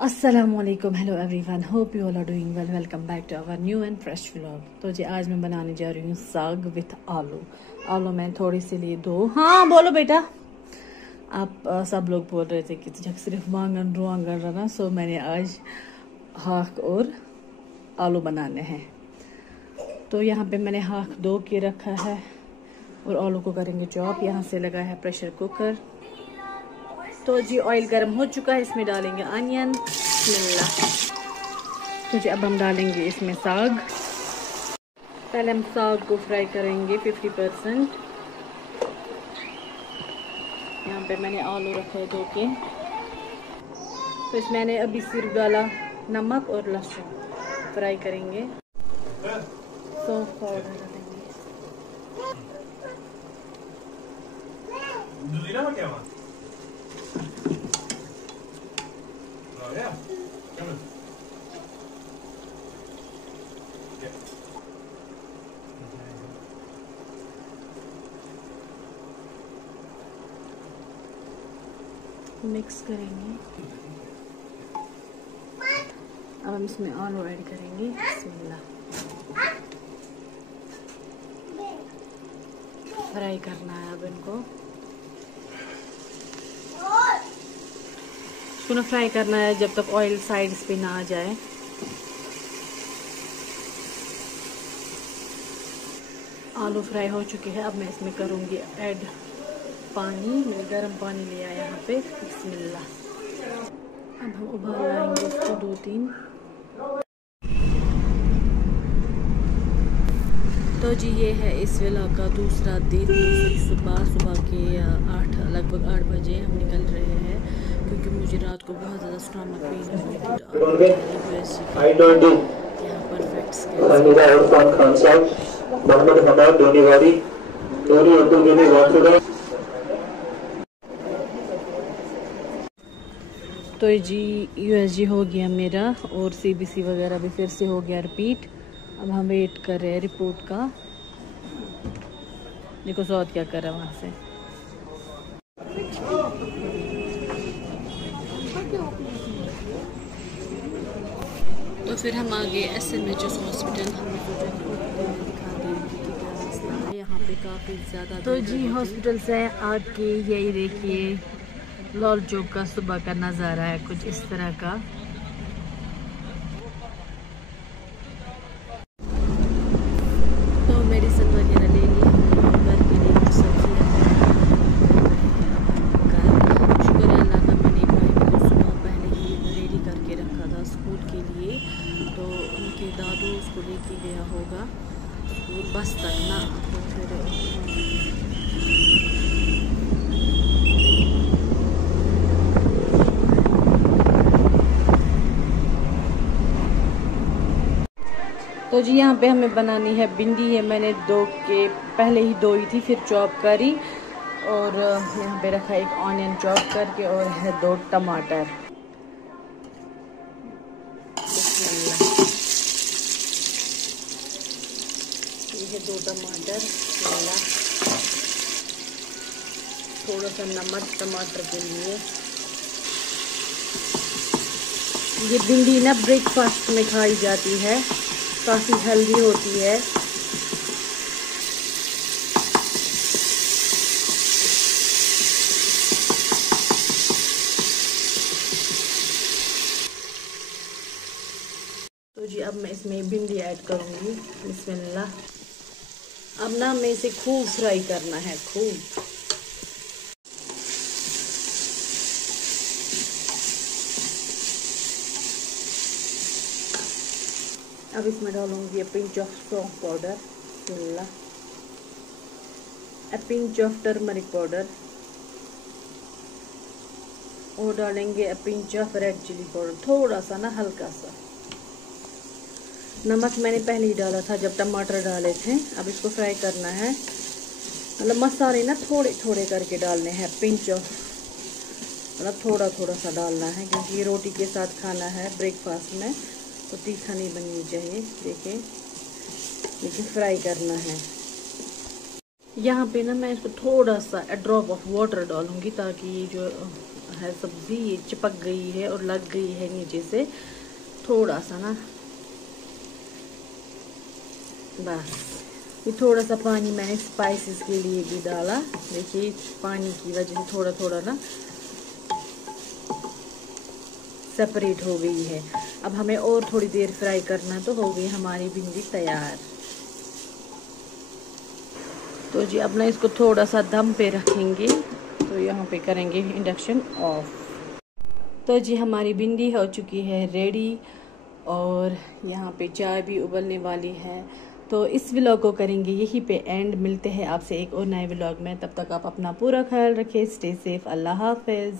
अस्सलामुअलैकुम, hello everyone, hope you all are doing well. Welcome back to our new and fresh vlog. तो जी आज मैं बनाने जा रही हूँ साग विथ आलू। आलू मैं थोड़ी सी लिए दो। हाँ बोलो बेटा। आप सब लोग बोल रहे थे कि तुझे सिर्फ वांगन रुआंगन रहना, सो मैंने आज हाक और आलू बनाने हैं। तो यहाँ पे मैंने हाक धो के रखा है और आलू को करेंगे चॉप। यहाँ से लगा है प्रेशर कुकर। तो जी ऑयल गर्म हो चुका है, इसमें डालेंगे अनियन। तो जी अब हम डालेंगे इसमें साग। पहले हम साग को फ्राई करेंगे 50%। यहाँ पे मैंने आलू रखा है धो के। तो इसमें मैंने अभी सिर्फ डाला नमक और लहसुन। फ्राई करेंगे। सौंफ पाउडर डालेंगे। मिक्स करेंगे। अब हम इसमें आलू ऐड करेंगे। बिस्मिल्लाह। फ्राई करना है अब इनको। इसको ना फ्राई करना है जब तक ऑयल साइड्स पे ना आ जाए। आलू फ्राई हो चुके हैं। अब मैं इसमें करूँगी ऐड पानी। मैंने गर्म पानी लिया यहाँ पे। बिस्मिल्लाह। अब हम उबाल लाएंगे इसको 2-3। तो जी ये है इस व्लॉग का दूसरा दिन, दूसरी सुबह के 8 लगभग 8 बजे हम निकल रहे हैं क्योंकि मुझे रात को बहुत ज़्यादा स्टमक पेन हुई थी। तो जी USG हो गया मेरा और CBC वगैरह भी फिर से हो गया रिपीट। अब हम वेट कर रहे हैं रिपोर्ट का। देखो सौद क्या कर रहा है वहाँ से। तो फिर हम आ गए SMHS हॉस्पिटल। हमें दिखा देंगे यहाँ पे काफ़ी ज़्यादा। तो जी हॉस्पिटल से आके यही देखिए लाल चौक का सुबह का नज़ारा है कुछ इस तरह का। तो मेडिसिन वगैरह ले ली घर के लिए। कुछ सब्जी शुक्र है अल्लाह का, मैंने भाई को सुबह पहले ही रेडी करके रखा था स्कूल के लिए। तो उनके दादू उसको लेके गया होगा स्कूल बस तक ना। तो फिर तो जी यहाँ पे हमें बनानी है भिंडी। है मैंने पहले ही धोई थी, फिर चॉप करी। और यहाँ पे रखा एक ऑनियन चॉप करके और है 2 टमाटर। ये है 2 टमाटर। थोड़ा सा नमक टमाटर के लिए। ये भिंडी ना ब्रेकफास्ट में खाई जाती है, काफ़ी हेल्दी होती है। तो जी अब मैं इसमें भिंडी ऐड करूँगी। बिस्मिल्लाह। अब ना हमें इसे खूब फ्राई करना है, खूब। अब इसमें डालूंगी पिंच ऑफ सौंफ powder. Pinch of turmeric powder. और डालेंगे pinch of red chilli powder, थोड़ा सा ना, हल्का सा। नमक मैंने पहले ही डाला था जब टमाटर डाले थे। अब इसको फ्राई करना है, मतलब मसाले ना थोड़े थोड़े करके डालने हैं। पिंच ऑफ मतलब थोड़ा थोड़ा सा डालना है क्योंकि ये रोटी के साथ खाना है ब्रेकफास्ट में, तो तीखा नहीं बननी चाहिए। देखिए फ्राई करना है। यहाँ पे ना मैं इसको थोड़ा सा ड्रॉप ऑफ वाटर डालूंगी ताकि ये जो है सब्जी, ये चिपक गई है और लग गई है नीचे से थोड़ा सा ना। बस ये थोड़ा सा पानी मैंने स्पाइसेस के लिए भी डाला। देखिए पानी की वजह से थोड़ा थोड़ा ना सेपरेट हो गई है। अब हमें और थोड़ी देर फ्राई करना, तो हो गई हमारी भिंडी तैयार। तो जी अब ना इसको थोड़ा सा दम पे रखेंगे, तो यहाँ पे करेंगे इंडक्शन ऑफ। तो जी हमारी भिंडी हो चुकी है रेडी, और यहाँ पे चाय भी उबलने वाली है। तो इस व्लॉग को करेंगे यहीं पे एंड। मिलते हैं आपसे एक और नए व्लॉग में, तब तक आप अपना पूरा ख्याल रखें। Stay safe. अल्लाह हाफिज।